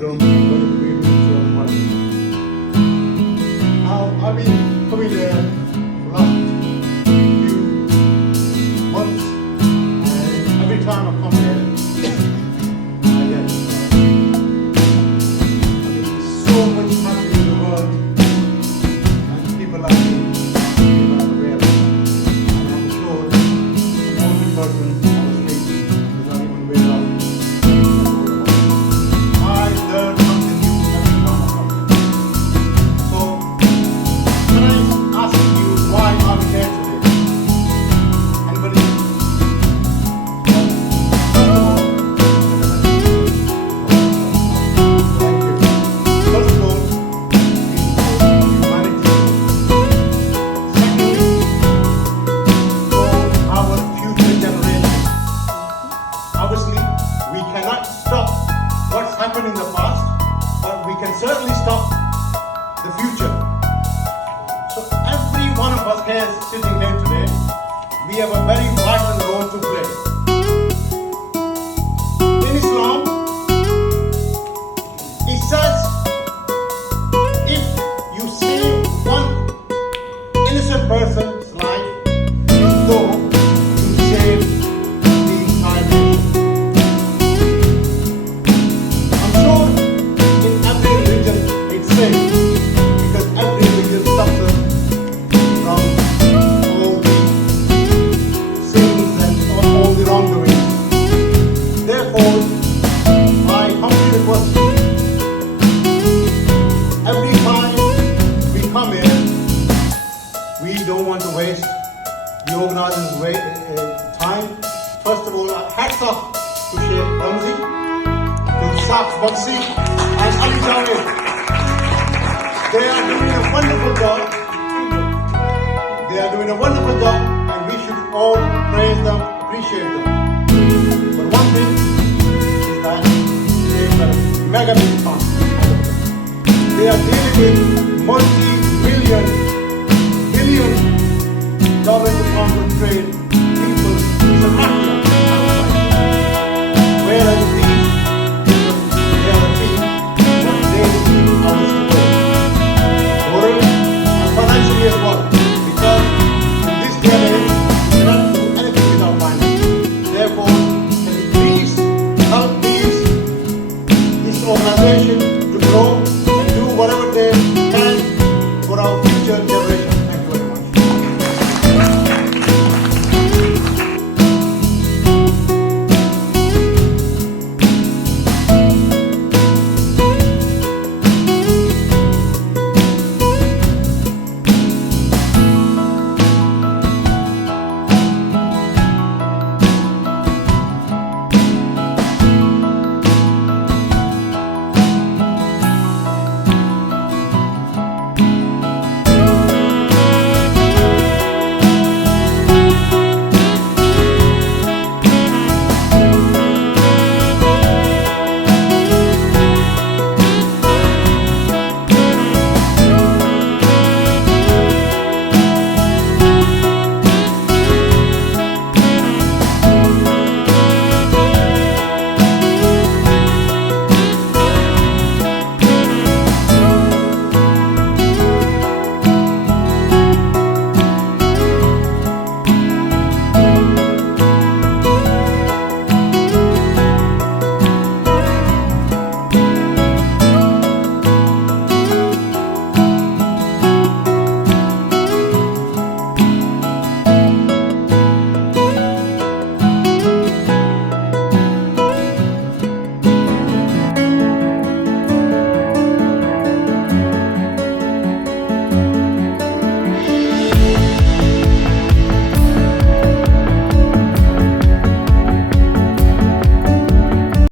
Now, I've been coming there for the last few months, and every time I come here, I get so much happening in the world, and people like me are aware of it. And I'm sure the only person on the street who's not even aware of it. I learn something new every time I come here. So, can I ask you why I'm here today? Anybody? First of all, thank you. First of all, humanity. Secondly, for our future generations. Obviously, we cannot stop what's happened in the past, but we can certainly stop the future. So every one of us here sitting here today, we have a very vital role to play. In Islam, it says, if you save one innocent person's life, it's though you save the entire nation. I'm sure in every religion it's same, because every religion suffers from all the sins and all the wrongdoing. Therefore, my humble request, every time we come here, we don't want to waste the organizers' time. First of all, hats off to Sheikh Ramzi, to Saf Baksi and Ali Javed. They are doing a wonderful job. They are doing a wonderful job, and we should all praise them, appreciate them. But one thing is that they've got a mega big fund. They are dealing with multi-million, billion dollars of foreign trade people. It's an Africa. Whereas these people, they are a team, but they are the support. Morally and financially as well. Because in this day and age, you cannot do anything without finance. Therefore, can you please help this organization